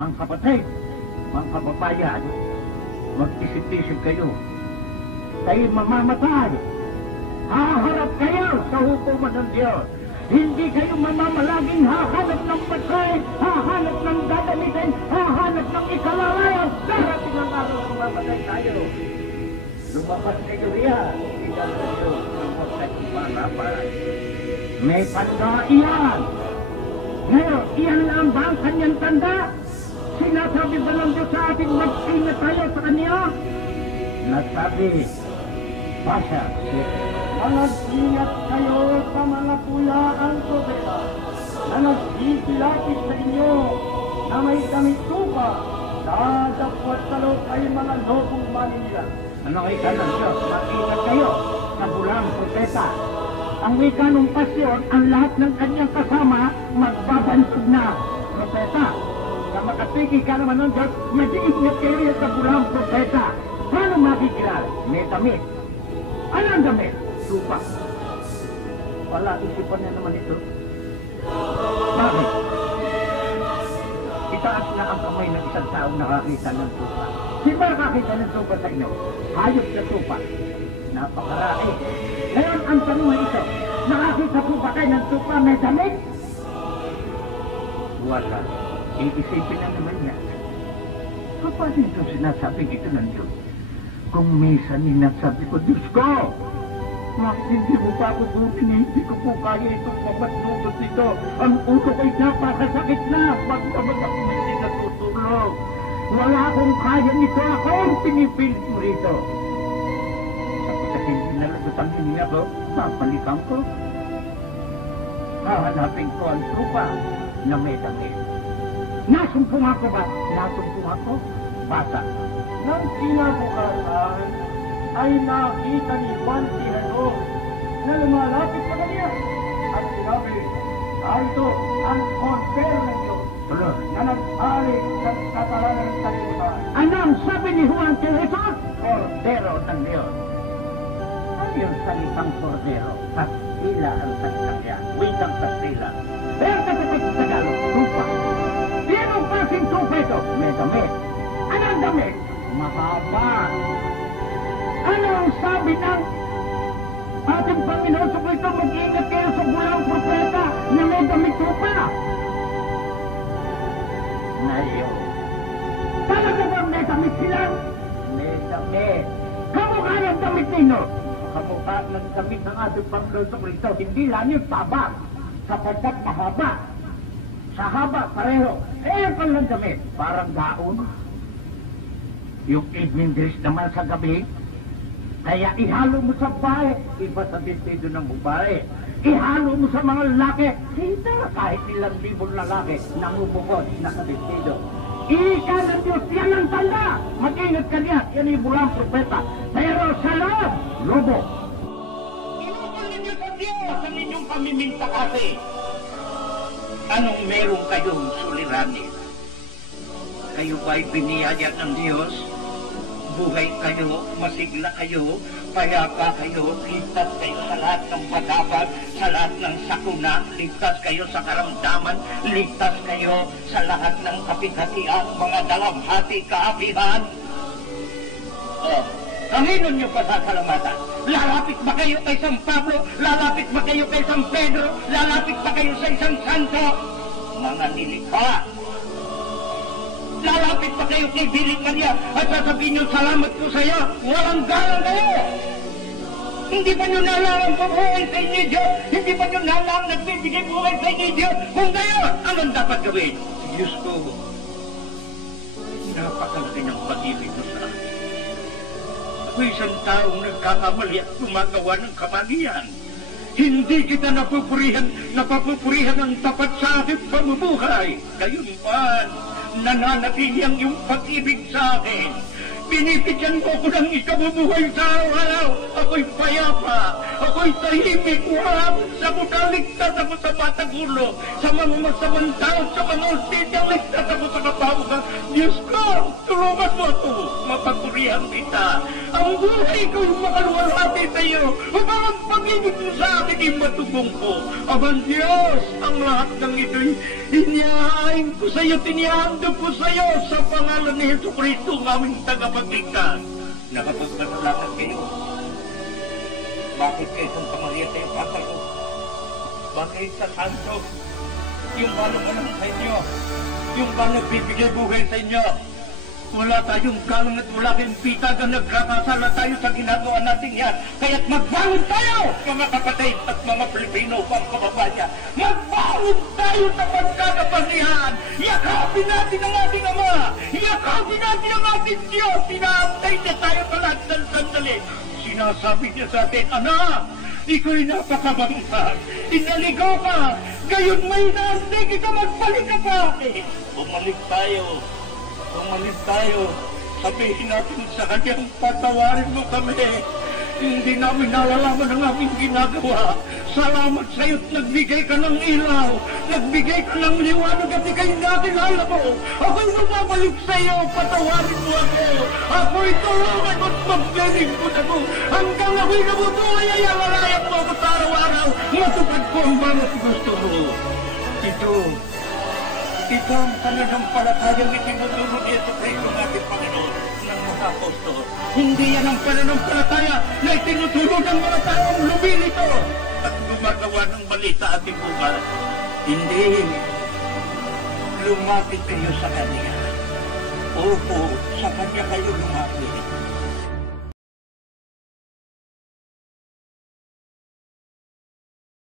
Ang kapatid, mga kababayan, mag-isip-isip kayo. Kayo mamamatay. Haharap kayo sa hukuman ng Diyos. Hindi kayo mamamalaging hahanap ng patay, hahanap ng gagamitin, hahanap ng ikalalayan. Darating ang araw mamamatay tayo. Lumabas kayo riyan. Ilan kayo lumabas kayo para. May tanda iyan. Ngayon, iyan lang ba ang kanyang tanda? Sinasabi ba lang Diyos sa ating mag-ingat tayo sa Kanya? Nasabi, Pasha, Manag-ingat kayo sa mga puyaang sobera na nagsisilapit sa inyo na may damit tupa, dadapwat sa loob ay mga lobong maninila. ano wika ng Diyos? Mag-ingat kayo sa bulang propeta. Ang wika ng pasyon, ang lahat ng kanyang kasama, magbabansog na propeta. Sa makapigil ka naman ng Diyos, mag-iingat kayo sa bulang propeta. Paano makikilala? May damit. Ano ang damit? Tupa. Wala, isipan niya naman ito. Bakit? Itaas na ang kamay ng isang taong nakakita ng tupa. Sino ba nakakita ng tupa sa inyo? Hayop na tupa. Napakarami. Ngayon ang tanong ay ito, nakakita po ba kayo ng tupa may damit? Wala. Iisipin na naman niya. Paano ito sinasabing ito ng Diyos? Kung minsan ninasabi ko, Diyos ko, bakit hindi mo pa ako butin? Hindi ko po kaya itong pamatulog ito. Ang ulo ko'y napakasakit na. Pagkabag ako hindi natutulog. Wala akong kaya nito. Ako ang pinipilit mo rito. Sapagkat hindi nalagot ang hininga ko, papalikan ko. Hahanapin ko ang trupa na may damit. Nasumpong ako ba? Nasumpong ako? Bata. Nang kinabukasan ay nakita ni Juan si Jesus na lumalapit sa kanya at sinabi, ito ang konser ng Diyos Tuloy. na nag-alig sa kasalanan ng sanlibutan. Ano ang sabi ni Juan kay Jesus? Kordero ng Diyos. Ano yung salitang kordero? Kastila ang salitang yan. Wikang Kastila. Pero kapatid sa Tagalog, tupa. Sino ang klaseng tupa ito? May damit. Ano ang damit? Mahaba. Ano ang sabi ng ating Panginoon sa Kristo? Mag-ingat kayo sa bulang propeta na may damit tupa. Ngayon, talaga ba may damit sila? May damit. Kamukha ng damit nino. Kamukha ng damit ng ating Panginoon sa Kristo. Hindi lang yung tabang. Sapagkat mahaba. Sa haba, pareho. Eh, pang lang damit. Parang gaon. Yung evening dress naman sa gabi. Kaya ihalo mo sa babae. Iba sa vestido ng babae. Ihalo mo sa mga lalaki. Kita kahit ilang libong lalaki namubukod na vestido. Ika ng Diyos, yan ang tanda. Mag-ingat ka niya. Yan yung bulang propeta. Pero sa loob, lobo. Inukol ninyo sa Diyos ang inyong pamiminta kasi. Anong meron kayong suliranin? Kayo ba'y biniyaya ng Diyos? Buhay kayo, masigla kayo, payapa kayo, ligtas kayo sa lahat ng pagkabag, sa lahat ng sakuna, ligtas kayo sa karamdaman, ligtas kayo sa lahat ng kapighatian, mga dalamhati, kaapihan. Kanino niyo pasasalamatan? Lalapit ba kayo kay San Pablo? Lalapit ba kayo kay San Pedro? Lalapit ba kayo sa isang santo? Mga nilikha. Lalapit pa kayo kay Biling Maria at sasabihin nyo, salamat po sa iyo, walang galang kayo. Hindi pa nyo nalang bubuhay sa inyo, Diyos. Hindi pa nyo nalang nagbibigay buhay sa inyo, Diyos. Kung gayon, anong dapat gawin? Diyos ko, napakalaki ng pag-ibig mo sa akin. Ako isang taong nagkakamali at gumagawa ng kamalian. Hindi kita napapupurihan ng tapat sa aking pamumuhay. Gayunman, nananatili ang iyong pag-ibig sa akin. Binibigyan ko ko ng ikabubuhay sa araw-araw. Ako'y payapa. Ako'y tahimik. Sa mutaligtas ako sa matagulo. Sa mga masamang tao, sa mga ultidyang ligtas ako sa kapabukan. Diyos ko, tulungan mo ako. Mapagpurihan pagpaparihan kita. Ang buhay ko'y makaluwalhati sa iyo, upang ang pag-ibig mo sa akin ay matubong ko. Abang Diyos, ang lahat ng ito'y inihahain ko sa iyo, tinihandog ko sa iyo sa pangalan ni Jesucristo, ang aming tagapagligtas. Nakapagpanalangin kayo. Bakit kayo itong pamalihan tayo papalo? Bakit sa santo? Yung balong sa inyo, yung balong bibigay buhay sa inyo. Wala tayong galong at wala kayong pitag ang nagkakasala tayo sa ginagawa natin yan. Kaya't magbangon tayo, mga kapatid at mga Pilipino, mga kababayan. Magbangon tayo sa pagkakapangyarihan. Yakapin natin ang ating Ama. Yakapin natin ang ating Diyos. Pinaantay niya tayo sa lahat ng sandali. Sinasabi niya sa atin, anak, iko'y napakabangsa. Inaligaw ka. Gayon may naantay kita, magbalik ka pa. Bumalik tayo. Umalis tayo. Sabihin natin sa kanyang patawarin mo kami. Hindi namin nalalaman ang aming ginagawa. Salamat sa iyo't nagbigay ka ng ilaw. Nagbigay ka ng liwanag at ikay natin alam mo. Ako'y lumabalik sa iyo. Patawarin mo ako. Ako'y tulungan mo't maglilingkod ako. Hanggang ako'y nabubuhay ay alalayan mo ako sa araw-araw. Matupad ko ang mga gusto mo. Ito ang pananampalatayang itinuturo ni Jesucristo ng ating Panginoon ng mga apostol. Hindi yan ang pananampalataya na itinuturo ng mga taong lumilito at gumagawa ng mali sa ating buhay. Hindi. Lumapit kayo sa Kanya. Opo, sa Kanya kayo lumapit.